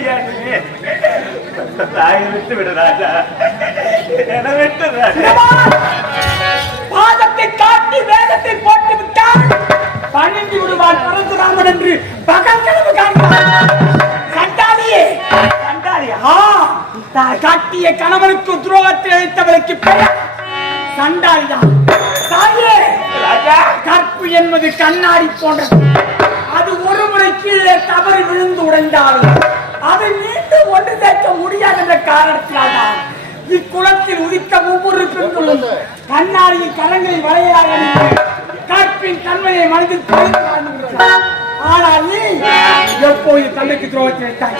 ஐயா தாயை விட்டு விடு ராஜா, என விட்டு பாதத்தை காட்டி வேதத்தை போட்டு விட்டால் பணிந்து விடுவான் பரசுராமன் என்று பகல் கனவு காண்பான். சண்டாளியே, சண்டாளியா காட்டிய கணவனுக்கு துரோகத்தை அளித்தவளுக்கு பெயர் சண்டாளிதான். தாயே, கற்பு என்பது கண்ணாடி போன்றது. அது ஒரு முறை கீழே தவறி விழுந்து உடைந்தாலும் அதை மீண்டும் ஒன்று சேர்க்க முடியாது என்ற காரணத்தினால்தான் இக்குளத்தில் உதித்த ஒவ்வொரு பெண்களும் கண்ணாடியின் கரங்களில் வளையலாக கற்பின் தன்மையை மனதில் தெரிந்து வாழ்ந்துகிறார். ஆனால் நீ எப்போது தந்தைக்கு துரோகத்தை வைத்தாய்?